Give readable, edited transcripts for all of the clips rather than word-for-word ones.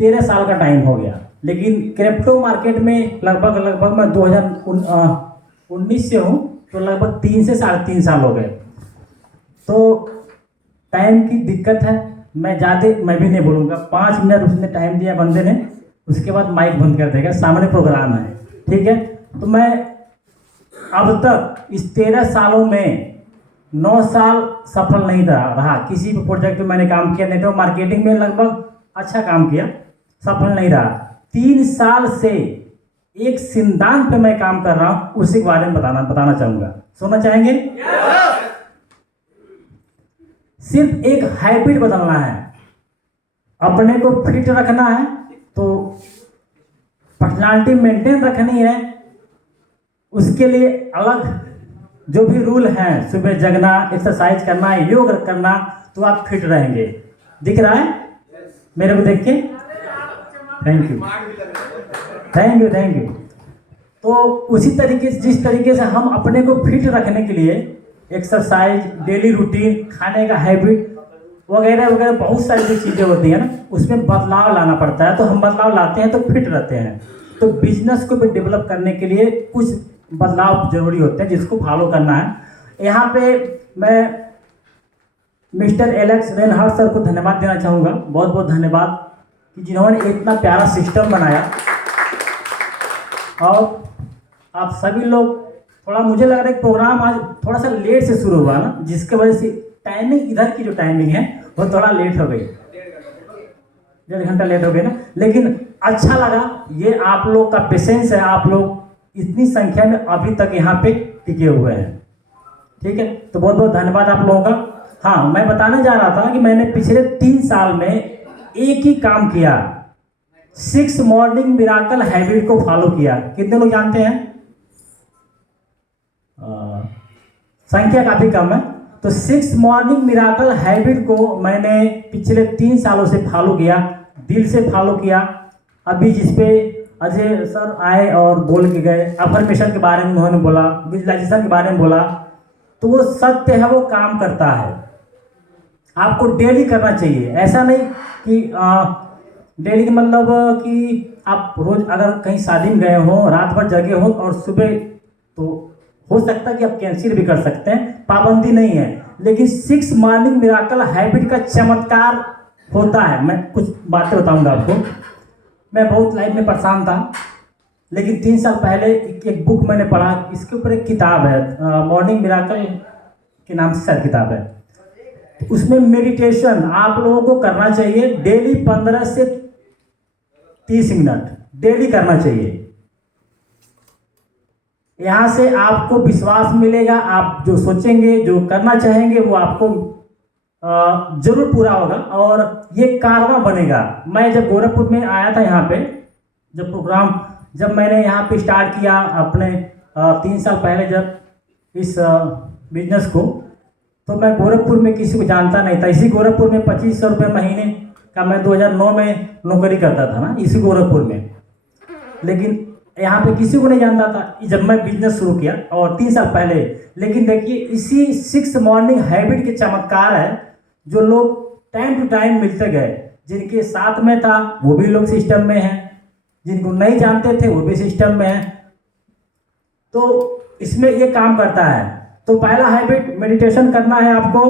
13 साल का टाइम हो गया, लेकिन क्रिप्टो मार्केट में लगभग मैं 2019 से हूँ, तो लगभग 3 से 3.5 साल हो गए। तो टाइम की दिक्कत है, मैं भी नहीं बोलूँगा। 5 मिनट उसने टाइम दिया बंदे ने, उसके बाद माइक बंद कर देगा, सामने प्रोग्राम है, ठीक है। तो मैं अब तक इस 13 सालों में 9 साल सफल नहीं रहा किसी भी प्रोजेक्ट में मैंने काम किया। नहीं तो मार्केटिंग में लगभग अच्छा काम किया, सफल नहीं रहा। 3 साल से एक सिद्धांत पे मैं काम कर रहा हूँ, उसी के बारे में बताना चाहूँगा। सुनना चाहेंगे? सिर्फ एक हैबिट बदलना है, अपने को फिट रखना है, तो पर्सनालिटी मेंटेन रखनी है। उसके लिए अलग जो भी रूल हैं, सुबह जगना, एक्सरसाइज करना, योग करना, तो आप फिट रहेंगे। दिख रहा है मेरे को देख के? Thank you thank you thank you. तो उसी तरीके से, जिस तरीके से हम अपने को फिट रखने के लिए एक्सरसाइज, डेली रूटीन, खाने का हैबिट वगैरह वगैरह बहुत सारी जो चीज़ें होती हैं ना, उसमें बदलाव लाना पड़ता है। तो हम बदलाव लाते हैं तो फिट रहते हैं। तो बिजनेस को भी डेवलप करने के लिए कुछ बदलाव जरूरी होते हैं, जिसको फॉलो करना है। यहाँ पे मैं मिस्टर एलेक्स रेनहार्ट सर को धन्यवाद देना चाहूँगा, बहुत बहुत धन्यवाद कि जिन्होंने इतना प्यारा सिस्टम बनाया। और आप सभी लोग, थोड़ा मुझे लग रहा है प्रोग्राम आज थोड़ा सा लेट से शुरू हुआ ना, जिसके वजह से टाइमिंग, इधर की जो टाइमिंग है वो थोड़ा लेट हो गई, 1.5 घंटा लेट हो गई ना। लेकिन अच्छा लगा, ये आप लोग का पेशेंस है, आप लोग इतनी संख्या में अभी तक यहाँ पे टिके हुए हैं, ठीक है। तो बहुत बहुत धन्यवाद आप लोगों का। हाँ, मैं बताने जा रहा था कि मैंने पिछले 3 साल में एक ही काम किया, 6 मॉर्निंग मिराकल हैबिट को फॉलो किया। कितने लोग जानते हैं? संख्या काफी कम है। तो 6 मॉर्निंग मिराकल हैबिट को मैंने पिछले 3 सालों से फॉलो किया, दिल से फॉलो किया। अभी जिसपे अजय सर आए और बोल के गए, अफर्मेशन के बारे में उन्होंने बोला, विजुअलाइजेशन के बारे में बोला, तो वो सत्य है, वो काम करता है। आपको डेली करना चाहिए। ऐसा नहीं कि डेली का मतलब कि आप रोज अगर कहीं शादी में गए हो, रात भर जगे हो और सुबह, तो हो सकता है कि आप कैंसिल भी कर सकते हैं, पाबंदी नहीं है। लेकिन 6 मॉर्निंग मिराकल हैबिट का चमत्कार होता है। मैं कुछ बातें बताऊंगा आपको। मैं बहुत लाइफ में परेशान था, लेकिन 3 साल पहले एक बुक मैंने पढ़ा, इसके ऊपर एक किताब है, मॉर्निंग मिराकल के नाम से शायद किताब है। उसमें मेडिटेशन आप लोगों को करना चाहिए, डेली 15 से 30 मिनट डेली करना चाहिए। यहाँ से आपको विश्वास मिलेगा, आप जो सोचेंगे, जो करना चाहेंगे, वो आपको जरूर पूरा होगा और ये कारवा बनेगा। मैं जब गोरखपुर में आया था, यहाँ पे जब मैंने यहाँ पे स्टार्ट किया अपने 3 साल पहले जब इस बिजनेस को, तो मैं गोरखपुर में किसी को जानता नहीं था। इसी गोरखपुर में 2500 रुपये महीने का मैं 2009 में नौकरी करता था ना, इसी गोरखपुर में। लेकिन यहाँ पे किसी को नहीं जानता था जब मैं बिजनेस शुरू किया, और 3 साल पहले। लेकिन देखिए, इसी 6 मॉर्निंग हैबिट के चमत्कार है, जो लोग टाइम टू टाइम मिलते गए। जिनके साथ में था वो भी लोग सिस्टम में हैं, जिनको नहीं जानते थे वो भी सिस्टम में हैं। तो इसमें ये काम करता है। तो पहला हैबिट मेडिटेशन करना है आपको।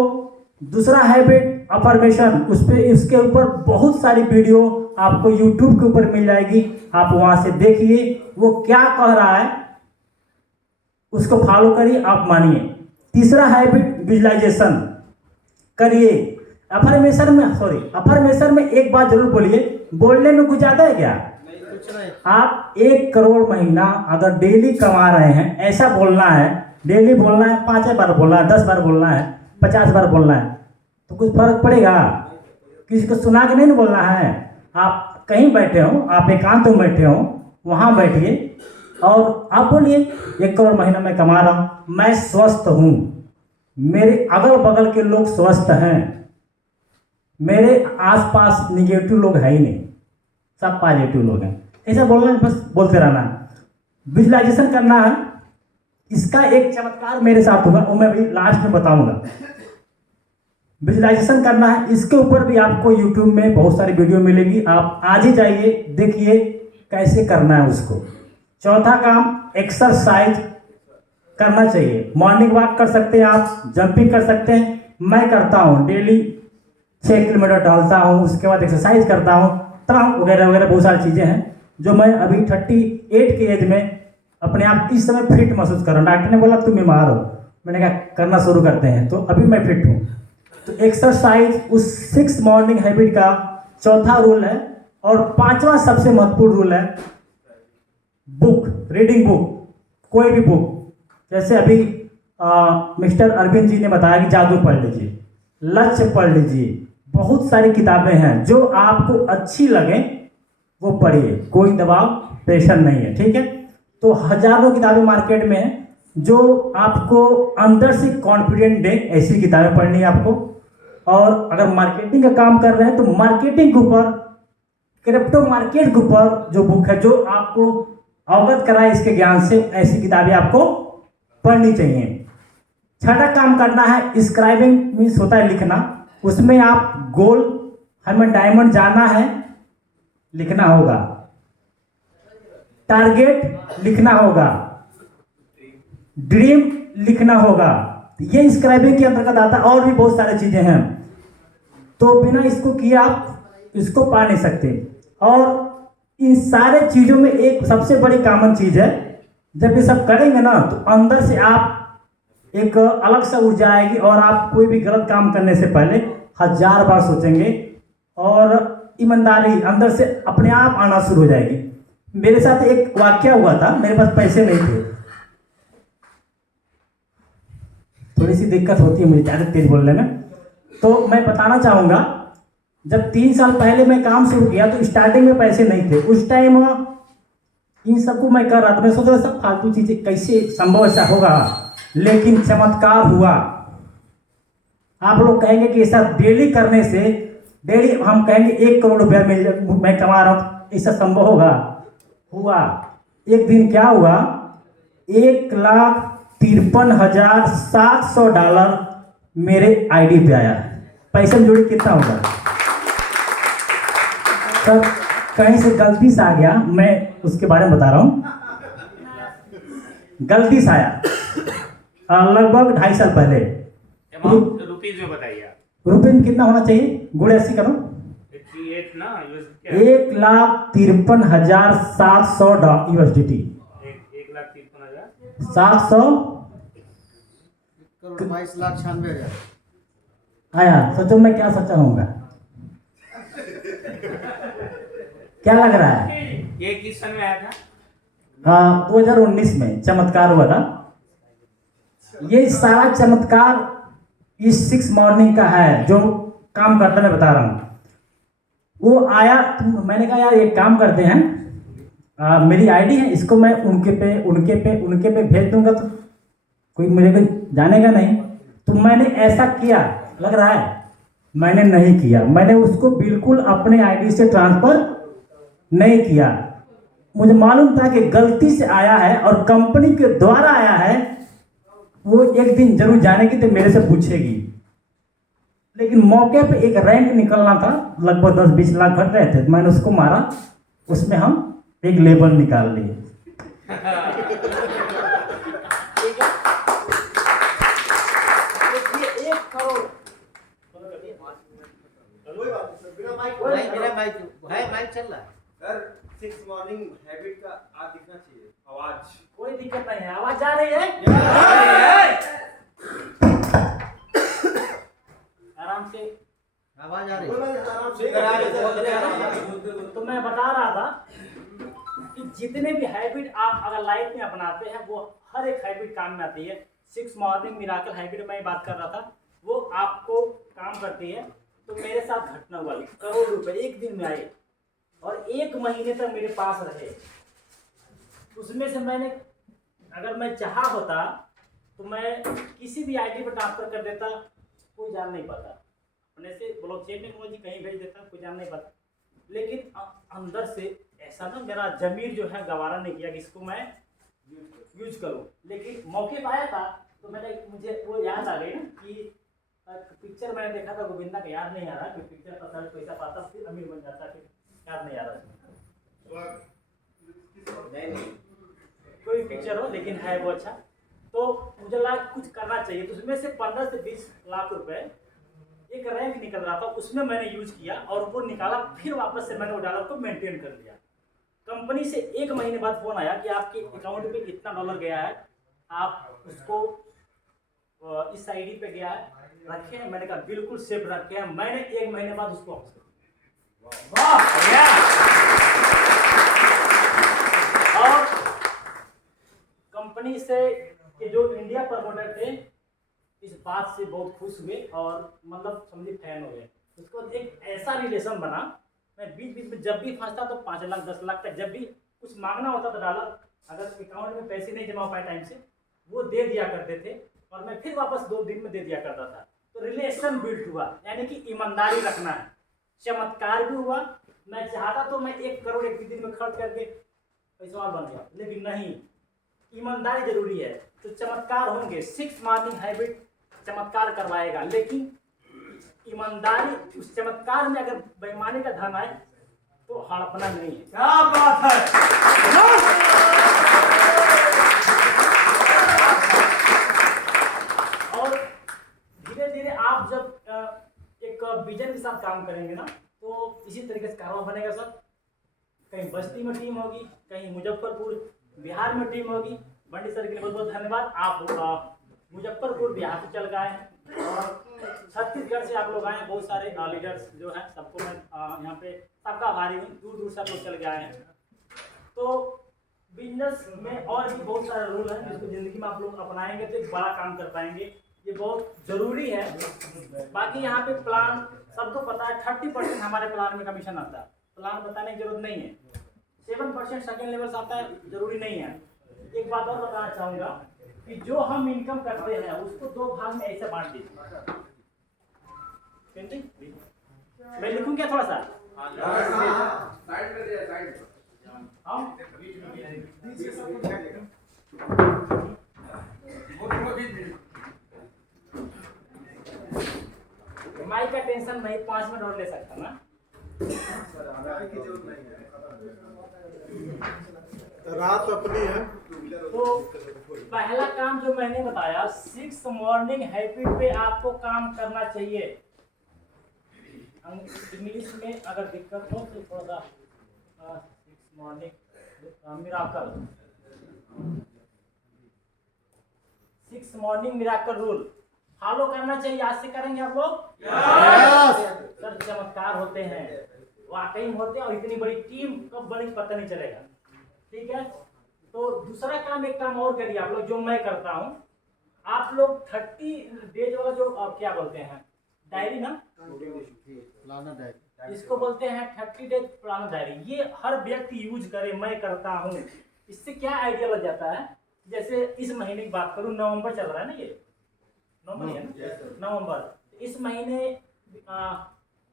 दूसरा हैबिट अफर्मेशन, उसके ऊपर बहुत सारी वीडियो आपको यूट्यूब के ऊपर मिल जाएगी, आप वहां से देखिए वो क्या कह रहा है, उसको फॉलो करिए, आप मानिए। तीसरा हैबिट विजुअलाइजेशन करिए। अफर्मेशन में एक बात जरूर बोलिए, बोलने में कुछ ज्यादा है क्या? आप 1 करोड़ महीना अगर डेली कमा रहे हैं, ऐसा बोलना है, डेली बोलना है, 5 बार बोलना है, 10 बार बोलना है, 50 बार बोलना है, तो कुछ फर्क पड़ेगा? किसी को सुना के नहीं बोलना है। आप कहीं बैठे हो, आप एकांत में बैठे हो, वहां बैठिए और आप बोलिए 1 करोड़ महीना मैं कमा रहा हूं, मैं स्वस्थ हूं, मेरे अगल बगल के लोग स्वस्थ हैं, मेरे आसपास निगेटिव लोग है ही नहीं, सब पॉजिटिव लोग हैं। ऐसा बोलना है, बस बोलते रहना है। विजुअलाइजेशन करना है। इसका एक चमत्कार मेरे साथ होगा, वो मैं भी लास्ट में बताऊंगा। विजुलाइजेशन करना है, इसके ऊपर भी आपको यूट्यूब में बहुत सारी वीडियो मिलेगी, आप आज ही जाइए देखिए कैसे करना है उसको। चौथा काम, एक्सरसाइज करना चाहिए। मॉर्निंग वॉक कर सकते हैं आप, जंपिंग कर सकते हैं, मैं करता हूँ डेली 6 किलोमीटर टहलता हूँ, उसके बाद एक्सरसाइज करता हूँ, तमाम वगैरह वगैरह बहुत सारी चीज़ें हैं जो मैं अभी 38 के एज में अपने आप इस समय फिट महसूस कर रहा हूँ। डॉक्टर ने बोला तुम बीमार हो, मैंने कहा करना शुरू करते हैं, तो अभी मैं फिट हूँ। तो एक्सरसाइज उस 6 मॉर्निंग हैबिट का चौथा रूल है। और पांचवा सबसे महत्वपूर्ण रूल है बुक, रीडिंग बुक, कोई भी बुक। जैसे अभी मिस्टर अरविंद जी ने बताया कि जादू पढ़ लीजिए, लक्ष्य पढ़ लीजिए, बहुत सारी किताबें हैं जो आपको अच्छी लगे वो पढ़िए, कोई दबाव प्रेशर नहीं है, ठीक है। तो हजारों किताबें मार्केट में हैं जो आपको अंदर से कॉन्फिडेंट दे, ऐसी किताबें पढ़नी है आपको। और अगर मार्केटिंग का काम कर रहे हैं तो मार्केटिंग के ऊपर, क्रिप्टो मार्केट के ऊपर जो बुक है जो आपको अवगत कराए इसके ज्ञान से, ऐसी किताबें आपको पढ़नी चाहिए। छठा काम करना है स्क्राइबिंग, मीन्स होता है लिखना। उसमें आप गोल, हमें डायमंड जाना है, लिखना होगा, टारगेट लिखना होगा, ड्रीम लिखना होगा। ये स्क्राइबिंग के अंतर्गत आता है, और भी बहुत सारी चीजें हैं, तो बिना इसको किए आप इसको पा नहीं सकते। और इन सारे चीजों में एक सबसे बड़ी कॉमन चीज है, जब ये सब करेंगे ना तो अंदर से आप एक अलग सा ऊर्जा आएगी और आप कोई भी गलत काम करने से पहले 1000 बार सोचेंगे और ईमानदारी अंदर से अपने आप आना शुरू हो जाएगी। मेरे साथ एक वाक्य हुआ था, मेरे पास पैसे नहीं थे, थोड़ी सी दिक्कत होती है मुझे ज़्यादा तेज बोलने में, तो मैं बताना चाहूँगा। जब 3 साल पहले मैं काम शुरू किया तो स्टार्टिंग में पैसे नहीं थे, उस टाइम इन सबको मैं कर रहा था, मैं सोच रहा था सब फालतू चीज़ें, कैसे संभव ऐसा होगा, लेकिन चमत्कार हुआ। आप लोग कहेंगे कि ऐसा डेली करने से, डेली हम कहेंगे 1 करोड़ रुपया मैं कमा रहा हूँ, ऐसा संभव होगा? हुआ। एक दिन क्या हुआ, $1,53,700 मेरे आईडी पे आया। पैसे में जोड़ी कितना होगा सर? कहीं से गलती से आ गया, मैं उसके बारे में बता रहा हूँ, गलती से आया लगभग 2.5 साल पहले। रुपीज में बताइए आप। रुपीज कितना होना चाहिए? गुणे 80 करो। 1,53,700 USDT। 1,53,700 22,96,000 आया। सोचो मैं क्या सोचा होऊंगा, क्या लग रहा है? ये किस सन में आया था? 2019 में चमत्कार हुआ था। ये सारा चमत्कार इस 6 मॉर्निंग का है जो काम करता मैं बता रहा हूँ। वो आया तो मैंने कहा यार एक काम करते हैं, मेरी आईडी है, इसको मैं उनके पे भेज दूंगा तो कोई मेरे को जानेगा नहीं। तो मैंने ऐसा किया, लग रहा है मैंने नहीं किया, मैंने उसको बिल्कुल अपने आईडी से ट्रांसफर नहीं किया। मुझे मालूम था कि गलती से आया है और कंपनी के द्वारा आया है, वो एक दिन जरूर जानेगी तो मेरे से पूछेगी। लेकिन मौके पे एक रैंक निकलना था, लगभग 10-20 लाख घट रहे थे, तो मैंने उसको मारा, उसमें हम एक लेबल निकाल लिए। माइक चल रहा है सर। 6 मॉर्निंग हैबिट का आज दिखना चाहिए, आवाज। कोई दिक्कत नहीं है, आवाज आ रही है? आराम से आवाज आ रही है। तो मैं बता रहा था कि जितने भी हैबिट आप अगर लाइफ में अपनाते हैं वो हर एक हैबिट काम में आती है। 6 मॉर्निंग मिराकल हैबिट में बात कर रहा था, वो आपको काम करती है। तो मेरे साथ घटना हुआ, करोड़ रुपए एक दिन में आए और 1 महीने तक मेरे पास रहे। उसमें से मैंने, अगर मैं चाहा होता तो मैं किसी भी आईडी पर ट्रांसफर कर देता, कोई जान नहीं पाता, अपने से ब्लॉकचेन टेक्नोलॉजी कहीं भेज देता, कोई जान नहीं पाता। लेकिन अंदर से ऐसा ना, मेरा जमीर जो है गवारा नहीं किया कि इसको मैं यूज करूं। लेकिन मौके पर आया था तो मुझे वो याद आ गई ना कि पिक्चर मैंने देखा था गोविंदा का, याद नहीं आ रहा कि पिक्चर का सर पैसा पाता फिर अमीर बन जाता, फिर याद नहीं आ रहा नहीं कोई पिक्चर हो लेकिन है वो अच्छा। तो मुझे लगा कुछ करना चाहिए, तो उसमें से 15 से 20 लाख रुपए एक रैंक निकल रहा था, उसमें मैंने यूज किया और वो निकाला, फिर वापस से मैंने वो डॉलर को मेंटेन कर लिया। कंपनी से 1 महीने बाद फोन आया कि आपके अकाउंट में इतना डॉलर गया है, आप उसको इस आईडी पे गया है, रखे हैं। मैंने कहा बिल्कुल सेफ रखे हैं। मैंने 1 महीने बाद उसको और कंपनी से कि जो इंडिया प्रमोटर थे इस बात से बहुत खुश हुए और मतलब समझिए फैन हो गए। उसको एक ऐसा रिलेशन बना, मैं बीच बीच में जब भी फंसता तो 5 लाख 10 लाख का जब भी कुछ मांगना होता था डॉलर, अगर अकाउंट में पैसे नहीं जमा हो पाए टाइम से, वो दे दिया करते थे और मैं फिर वापस 2 दिन में दे दिया करता था। तो रिलेशन बिल्ड हुआ, यानी कि ईमानदारी रखना है। चमत्कार भी हुआ, मैं चाहता तो मैं 1 करोड़ एक दिन में खर्च करके पैसा बन गया, लेकिन नहीं, ईमानदारी जरूरी है। तो चमत्कार होंगे, 6 मॉर्निंग हैबिट चमत्कार करवाएगा, लेकिन ईमानदारी उस चमत्कार में अगर बेईमानी का धन आए तो हड़पना नहीं है। क्या बात है। और धीरे धीरे आप जब एक विजन के साथ काम करेंगे ना, तो इसी तरीके से कारोबार बनेगा सर। कहीं बस्ती में टीम होगी, कहीं मुजफ्फरपुर बिहार में टीम होगी। बंडी सर के लिए बहुत बहुत धन्यवाद। आप मुजफ्फरपुर बिहार से चल गए हैं और छत्तीसगढ़ से आप लोग आए हैं, बहुत सारे लीडर्स जो हैं सबको मैं यहाँ पे सबका आभारी हूँ। दूर दूर से आप लोग चल के आए हैं। तो बिजनेस में और भी बहुत सारे रूल हैं जिसको जिंदगी में आप लोग अपनाएंगे तो एक बड़ा काम कर पाएंगे, ये बहुत जरूरी है। बाकी यहाँ पे प्लान सबको पता है, 30% हमारे प्लान में कमीशन आता है, प्लान बताने की जरूरत नहीं है। 7% सेकेंड लेवल से आता है, जरूरी नहीं है। एक बात और बताना चाहूँगा कि जो हम इनकम करते हैं उसको 2 भाग में ऐसे बांट दीजिए। मैं लिखूं क्या थोड़ा सा? हम माइक का टेंशन नहीं, 5 मिनट और ले सकता ना। रात अपनी है। तो पहला काम जो मैंने बताया, 6 मॉर्निंग हैबिट पे आपको काम करना चाहिए। इंग्लिश में अगर दिक्कत हो तो थोड़ा सा 6 morning miracle, 6 morning miracle rule follow करना चाहिए। आज से करेंगे आप लोग? सर चमत्कार होते हैं, वाकई में होते हैं, और इतनी बड़ी टीम कब बनी पता नहीं चलेगा। ठीक है, तो दूसरा काम, एक काम और करिए आप लोग जो मैं करता हूँ। आप लोग 30 डेज वाला जो क्या बोलते हैं डायरी ना, इसको बोलते हैं 30 डेज प्लान डायरी। ये हर व्यक्ति यूज करे, मैं करता हूँ। इससे क्या आइडिया लग जाता है, जैसे इस महीने की बात करूँ, नवंबर चल रहा है ना, ये नवंबर है ना, नवंबर। इस महीने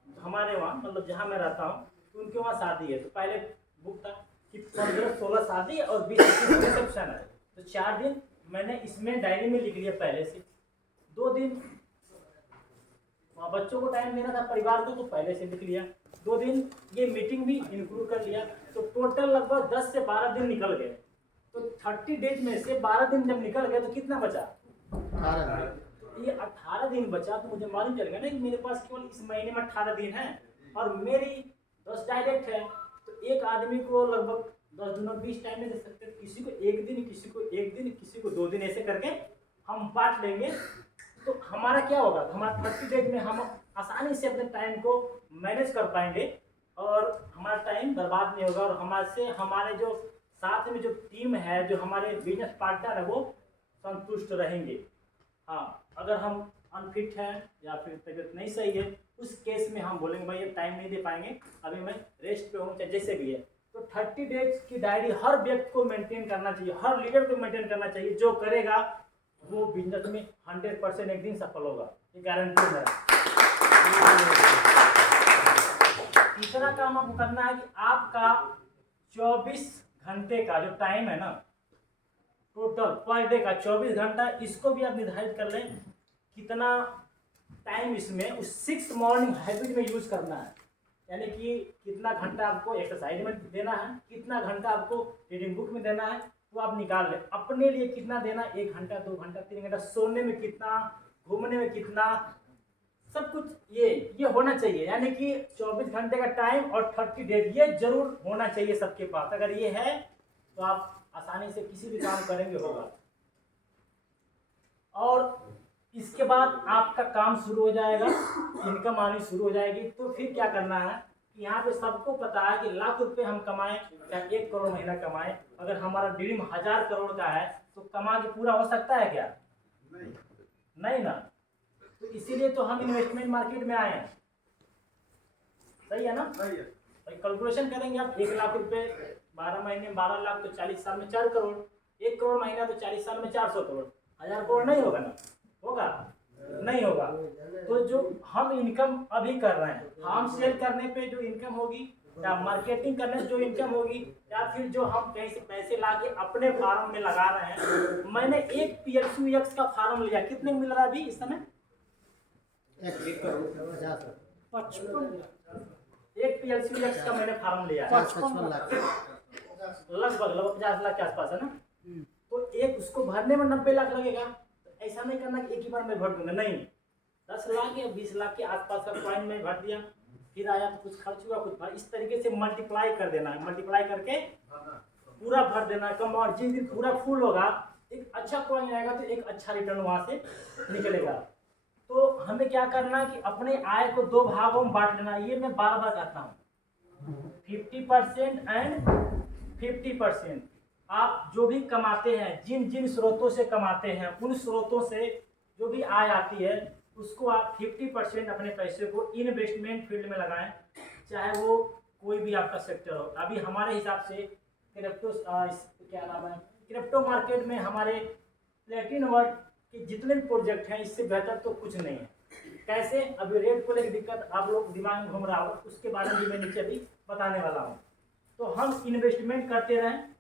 हमारे वहाँ मतलब जहाँ मैं रहता हूँ उनके वहाँ शादी है, तो पहले बुक था कि 15-16 शादी और 20-21 रिसेप्शन है, तो 4 दिन मैंने इसमें डायरी में लिख लिया पहले से। 2 दिन वहाँ बच्चों को टाइम देना था, परिवार को, तो पहले से लिख लिया। 2 दिन ये मीटिंग भी इंक्लूड कर लिया, तो टोटल लगभग 10 से 12 दिन निकल गए। तो 30 डेज में से 12 दिन जब निकल गए तो कितना बचा? 18। ये 18 दिन बचा, तो मुझे मालूम चल गया ना कि मेरे पास केवल इस महीने में 18 दिन है और मेरी 10 डायरेक्ट है, तो एक आदमी को लगभग 10 दिन और 20 टाइम में दे सकते हैं। किसी को 1 दिन, किसी को 1 दिन, किसी को 2 दिन, ऐसे करके हम बांट लेंगे। तो हमारा क्या होगा, हमारा 30 डेज में हम आसानी से अपने टाइम को मैनेज कर पाएंगे और हमारा टाइम बर्बाद नहीं होगा, और हमारे जो साथ में जो टीम है, जो हमारे बिजनेस पार्टनर है, वो संतुष्ट रहेंगे। हाँ, अगर हम अनफिट हैं या फिर तबीयत नहीं सही है, उस केस में हम बोलेंगे भाई ये टाइम नहीं दे पाएंगे, अभी मैं रेस्ट पे हूँ, चाहे जैसे भी है। तो 30 डेज की डायरी हर व्यक्ति को मेंटेन करना चाहिए, हर लीडर को मेंटेन करना चाहिए। जो करेगा वो बिजनेस में 100% एक दिन सफल होगा, ये गारंटी है। तीसरा काम आपको करना है कि आपका 24 घंटे का जो टाइम है ना, टोटल पर डे का 24 घंटा, इसको भी आप निर्धारित कर लें कितना टाइम इसमें उस 6 मॉर्निंग हैबिट में यूज करना है। यानी कि कितना घंटा आपको एक्सरसाइज में देना है, कितना घंटा आपको रीडिंग बुक में देना है, वो आप निकाल लें। अपने लिए कितना देना, 1 घंटा 2 घंटा 3 घंटा, सोने में कितना, घूमने में कितना, सब कुछ ये होना चाहिए। यानी कि 24 घंटे का टाइम और 30 डेज ये जरूर होना चाहिए सबके पास। अगर ये है तो आप आसानी से किसी भी काम करेंगे होगा। और इसके बाद आपका काम शुरू हो जाएगा, इनकम आनी शुरू हो जाएगी। तो फिर क्या करना है कि यहाँ पे सबको पता है कि लाख रुपए हम कमाएं या 1 करोड़ महीना कमाएं, अगर हमारा ड्रीम 1000 करोड़ का है तो कमा के पूरा हो सकता है क्या? नहीं ना। तो इसीलिए तो हम इन्वेस्टमेंट मार्केट में आए हैं। सही है ना? सही है। कैलकुलेशन करेंगे आप, 1 लाख रुपए 12 महीने में 12 लाख, तो 40 साल में 4 करोड़, 1 करोड़ महीना तो 40 साल में 400 करोड़, 1000 करोड़ नहीं होगा ना? होगा? नहीं होगा। तो जो हम इनकम अभी कर रहे हैं, फार्म सेल करने पे जो इनकम होगी, या मार्केटिंग करने से जो इनकम होगी, या फिर जो हम कहीं से पैसे ला के अपने फार्म में लगा रहे हैं। मैंने एक PSU का फार्म लिया, कितने मिल रहा है अभी इस समय? 1 करोड़ 55। एक PSU का मैंने फार्म लिया, 55 लाख लगभग 50 लाख के आसपास है ना। तो एक उसको भरने में 90 लाख लगेगा। तो ऐसा नहीं करना कि एक ही बार में भर दूंगा, नहीं, 10 लाख या 20 लाख के आसपास का कॉइन में भर दिया, फिर आया तो कुछ खर्च हुआ, कुछ भर, इस तरीके से मल्टीप्लाई कर देना है। मल्टीप्लाई करके पूरा भर देना है कम। और जिस दिन पूरा फुल होगा, एक अच्छा कॉइन आएगा तो एक अच्छा रिटर्न वहां से निकलेगा। तो हमें क्या करना है कि अपने आय को 2 भागों में बांट लेना। ये मैं बार बार कहता हूँ, 50% एंड 50%। आप जो भी कमाते हैं, जिन जिन स्रोतों से कमाते हैं, उन स्रोतों से जो भी आय आती है उसको आप 50% अपने पैसे को इन्वेस्टमेंट फील्ड में लगाएं, चाहे वो कोई भी आपका सेक्टर हो। अभी हमारे हिसाब से क्रिप्टो मार्केट में हमारे प्लेटिन वर्ल्ड के जितने भी प्रोजेक्ट हैं, इससे बेहतर तो कुछ नहीं है। कैसे? अभी रेट को लेकर दिक्कत आप लोग दिमाग में घूम रहा हो, उसके बारे में मैं नीचे अभी बताने वाला हूँ। तो हम इन्वेस्टमेंट करते रहें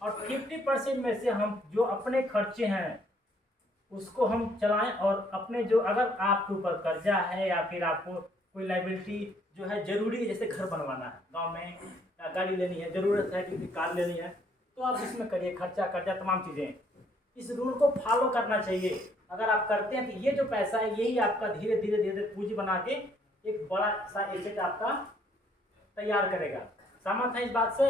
और 50% में से हम जो अपने खर्चे हैं उसको हम चलाएं। और अपने जो, अगर आपके ऊपर कर्जा है या फिर आपको कोई लाइबिलिटी जो है जरूरी है, जैसे घर बनवाना है गांव में, या गाड़ी लेनी है, ज़रूरत है क्योंकि कार लेनी है, तो आप इसमें करिए खर्चा, कर्जा, तमाम चीज़ें। इस रूल को फॉलो करना चाहिए। अगर आप करते हैं तो ये जो पैसा है यही आपका धीरे धीरे धीरे पूंजी बना के एक बड़ा सा एसेट आपका तैयार करेगा। सहमत है इस बात से?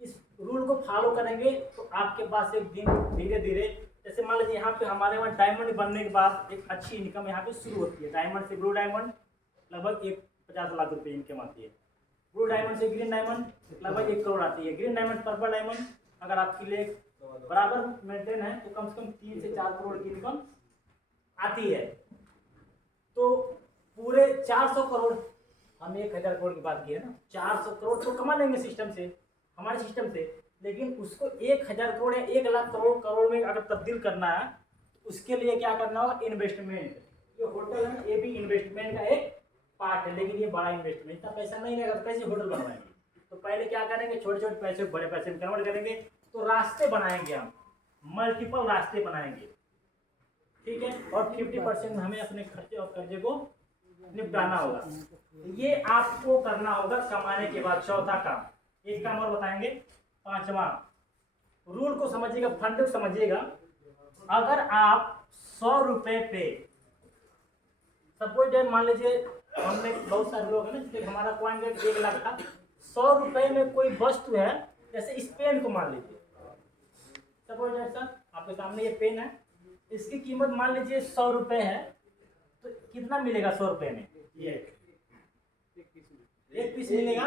इस रूल को फॉलो करेंगे तो आपके पास एक दिन धीरे धीरे, जैसे मान लीजिए यहाँ पे हमारे वहाँ डायमंड बनने के बाद एक अच्छी इनकम यहाँ पे शुरू होती है। डायमंड से ब्लू डायमंड लगभग 50 लाख रुपए इनकम आती है। ब्लू डायमंड से ग्रीन डायमंड लगभग 1 करोड़ आती है। ग्रीन डायमंड, पर्पल डायमंड अगर आपके लिए बराबर मेंटेन है तो कम से कम 3 से 4 करोड़ की इनकम आती है। तो पूरे 400 करोड़, हम 1000 करोड़ की बात की है ना, 400 करोड़ तो कमा लेंगे सिस्टम से, हमारे सिस्टम से। लेकिन उसको 1000 करोड़ या 1 लाख करोड़ में अगर तब्दील करना है तो उसके लिए क्या करना होगा? इन्वेस्टमेंट। ये होटल है, ये भी इन्वेस्टमेंट का एक पार्ट है, लेकिन ये बड़ा इन्वेस्टमेंट, इतना पैसा नहीं रहेगा तो कैसे होटल बनवाएंगे? तो पहले क्या करेंगे? छोटे छोटे पैसे को बड़े पैसे में कन्वर्ट करेंगे। तो रास्ते बनाएंगे हम, मल्टीपल रास्ते बनाएंगे, ठीक है। और 50% में हमें अपने खर्चे और कर्जे को निपटाना होगा। ये आपको करना होगा कमाने के बाद। चौथा काम, एक काम और बताएंगे, 5वां रूल को समझिएगा, फंड को समझिएगा। अगर आप 100 रुपए पे, सपोज मान लीजिए हमने बहुत सारे लोग हैं ना, जैसे हमारा कॉइन रेट 1 लाख था, 100 रुपए में कोई वस्तु है, जैसे इस पेन को मान लीजिए, सपोज सर आपके सामने ये पेन है, इसकी कीमत मान लीजिए 100 रुपए है, तो कितना मिलेगा 100 रुपए में? एक पीस मिलेगा।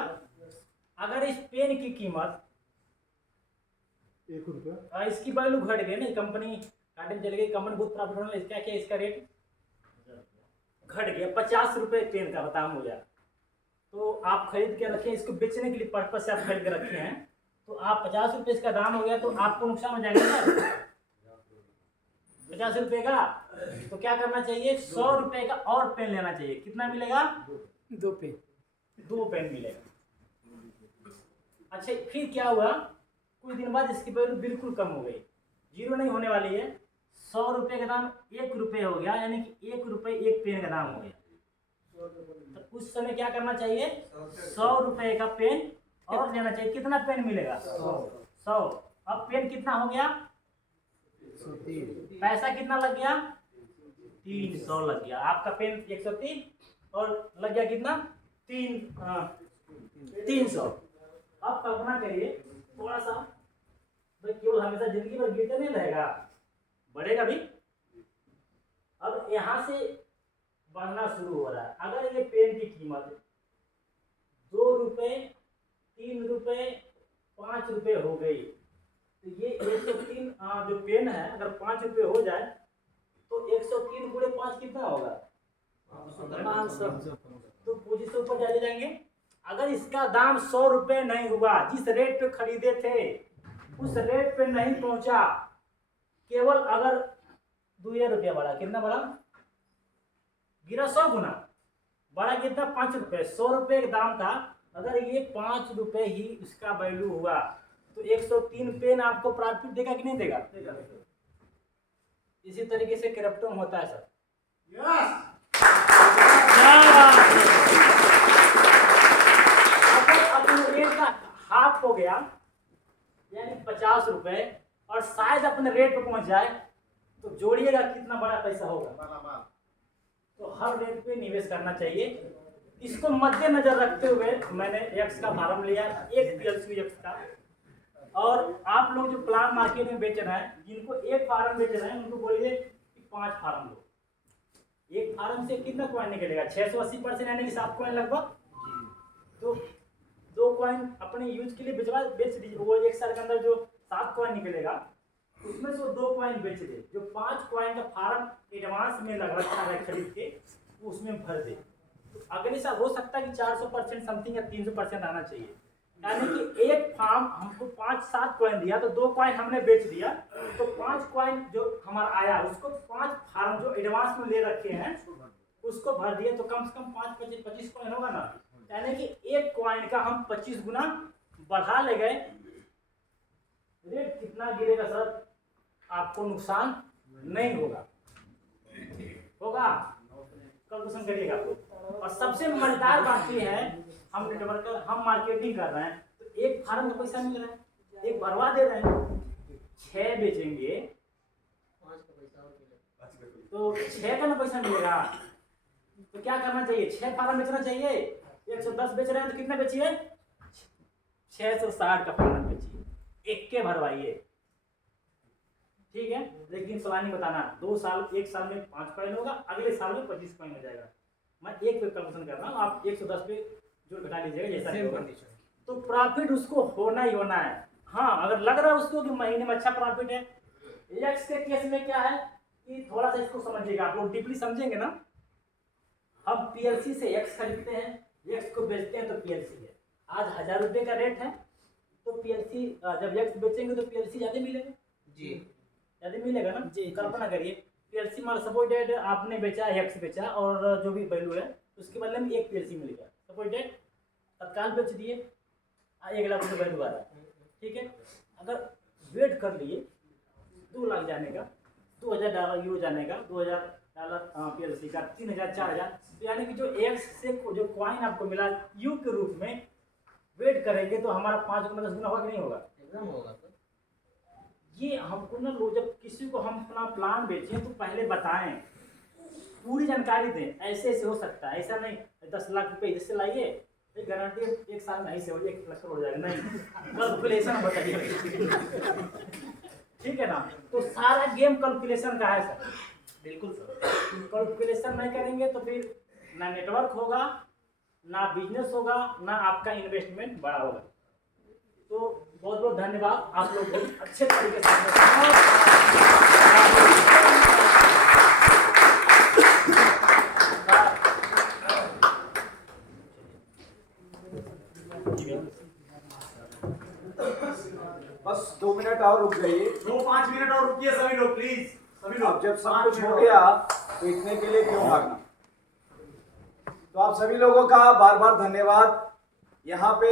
अगर इस पेन की कीमत 1 रुपया, इसकी वैल्यू घट गई नहीं, कंपनी घाटे में चली गई, कंपनी बहुत प्रॉफिट होने लगी, क्या क्या इसका रेट घट गया, 50 रुपए पेन का दाम हो गया, तो आप खरीद के रखे, इसको बेचने के लिए पर्पज से आप खरीद के रखे हैं, तो आप 50 रुपए इसका दाम हो गया तो आपको नुकसान हो जाएगा ना 50 रुपए का। तो क्या करना चाहिए? 100 रुपए का और पेन लेना चाहिए। कितना मिलेगा? 2 पेन मिलेगा। अच्छा, फिर क्या हुआ? कुछ दिन बाद इसकी वैल्यू बिल्कुल कम हो गई, 0 नहीं होने वाली है, 100 रुपये का दाम 1 रुपये हो गया, यानी कि 1 रुपये 1 पेन का दाम हो गया। तो उस समय क्या करना चाहिए, 100 रुपये का पेन और लेना चाहिए। कितना पेन मिलेगा, 100। अब पेन कितना हो गया, 103। पैसा कितना लग गया, 300 लग गया। आपका पेन 103 और लग गया कितना, 300। अब कल्पना करिए थोड़ा सा, भाई केवल हमेशा जिंदगी भर गिरते नहीं रहेगा, बढ़ेगा भी। अब यहाँ से बढ़ना शुरू हो रहा है। अगर ये पेन की कीमत 2 रुपये, 3 रुपये, 5 रुपये हो गई, तो ये 103 जो पेन है अगर 5 रुपये हो जाए तो 103 गुणे 5 कितना होगा, 500। तो पूंजी से ऊपर चले जाएंगे। अगर इसका दाम 100 रुपये नहीं हुआ, जिस रेट पे खरीदे थे उस रेट पे नहीं पहुंचा, केवल अगर 2 रुपया बढ़ा, कितना बढ़ा, गिरा 100 गुना, बढ़ा कितना, 5 रुपये। 100 रुपये का दाम था, अगर ये 5 रुपये ही इसका वैल्यू हुआ तो 103 पेन आपको प्रॉफिट देगा कि नहीं देगा, इसी तरीके से क्रिप्टो में होता है सर। अपने रेट का हाफ हो गया यानी 50 रुपए, और शायद अपने रेट पे पहुंच जाए तो जोड़िएगा कितना बड़ा पैसा होगा। तो हर रेट पे निवेश करना चाहिए। इसको मद्देनजर रखते हुए मैंने एक्स का फार्म लिया, एक PLC एक्स का। और आप लोग जो प्लान मार्केट में बेच रहे हैं, जिनको एक फार्म बेच रहे हैं उनको बोलिए कि 5 फार्म लो। एक फार्म से कितना कॉइन निकलेगा, 680% यानी कि 7 कॉइन लगभग। तो 2 कॉइन अपने यूज के लिए बेच दीजिए। वो 1 साल के अंदर जो 7 कॉइन निकलेगा उसमें से 2 कॉइन बेच दे। जो 5 कॉइन का फार्म एडवांस में लग रखा है खरीद के, वो उसमें भर दे। तो अगले साल हो सकता है कि 400% समथिंग या 300% आना चाहिए। यानी कि एक फार्म हमको 5-7 कॉइन दिया तो 2 कॉइन हमने बेच दिया, तो 5 कॉइन जो हमारा आया उसको 5 फार्म जो एडवांस में ले रखे हैं उसको भर दिया, तो कम से कम 5-25 कॉइन होगा ना। यानी कि एक कॉइन का हम 25 गुना बढ़ा ले गए। रेट कितना गिरेगा सर, आपको नुकसान नहीं होगा, होगा, कैलकुलेशन करिएगा। और सबसे मजेदार बात ये है, हम नेटवर्कर, हम मार्केटिंग कर रहे हैं तो एक फार्म का पैसा मिल रहा है, एक भरवा दे रहे हैं। 6 बेचेंगे तो 6 का ना पैसा मिलेगा। तो क्या करना चाहिए, 6 फार्म बेचना चाहिए। 110 बेच रहे हैं तो कितना बेचिए, 660 का फार्म बेचिए, एक के भरवाइए, ठीक है। लेकिन सलानी बताना 2 साल, 1 साल में 5 कॉइन होगा, अगले साल में 25 कॉइन हो जाएगा। मैं एक पे कैलकुलेशन कर रहा हूँ, आप 110 पे जो घटा लीजिएगा जैसा भी होगा। तो प्रॉफिट उसको होना ही होना है। हाँ, अगर लग रहा है उसको कि महीने में अच्छा प्रॉफिट है। एक्स के केस में क्या है कि थोड़ा सा इसको समझिएगा, आप लोग डीपली समझेंगे ना। हम PLC से एक्स खरीदते हैं, एक्स को बेचते हैं तो PLC है। आज 1000 रुपये का रेट है तो PLC जब एक्स बेचेंगे तो PLC ज़्यादा मिलेगा जी, ज़्यादा मिलेगा ना जी। कल्पना करिए PLC मान सपोज डेट आपने बेचा, एक्स बेचा, और जो भी वैल्यू है उसके बदले में एक PLC मिल गया। सपोज डेट तत्काल बेच दिए, 1 लाख रुपये वैल्यू आ रहा है, ठीक है। अगर वेट कर लिए 2 लाख जाने का, $2000 यूरो जाने का, $2000 PLC का, 3000-4000, यानी कि जो एक्स से जो कॉइन आपको मिला यू के रूप में, वेट करेंगे तो हमारा 5 गुना 10 गुना होगा कि नहीं होगा, एकदम होगा। ये हमको ना लोग जब किसी को हम अपना प्लान बेचें तो पहले बताएं, पूरी जानकारी दें। ऐसे ऐसे हो सकता है, ऐसा नहीं 10 लाख रुपये इधर से लाइए गारंटी 1 साल में ऐसे हो जाए 1 लाख हो जाएगा, नहीं, कैलकुलेशन बताइए, ठीक है ना। तो सारा गेम कैलकुलेशन का है सर, बिल्कुल सर। कैलकुलेशन नहीं करेंगे तो फिर ना नेटवर्क होगा, ना बिजनेस होगा, ना आपका इन्वेस्टमेंट बड़ा होगा। तो बहुत बहुत धन्यवाद, आप लोग बहुत अच्छे तरीके से बस 2 मिनट और रुक जाइए, 5 मिनट और रुकिए सभी लोग प्लीज, सभी लोग। अब जब सब कुछ हो गया तो इतने के लिए क्यों भागना। तो आप सभी लोगों का बार बार धन्यवाद। यहाँ पे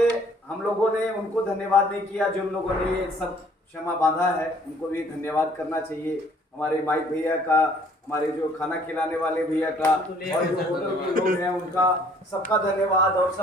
हम लोगों ने उनको धन्यवाद नहीं किया, जिन लोगों ने ये सब क्षमा बांधा है उनको भी धन्यवाद करना चाहिए। हमारे माइक भैया का, हमारे जो खाना खिलाने वाले भैया का, और जो होटल के लोग हैं उनका सबका धन्यवाद। और सब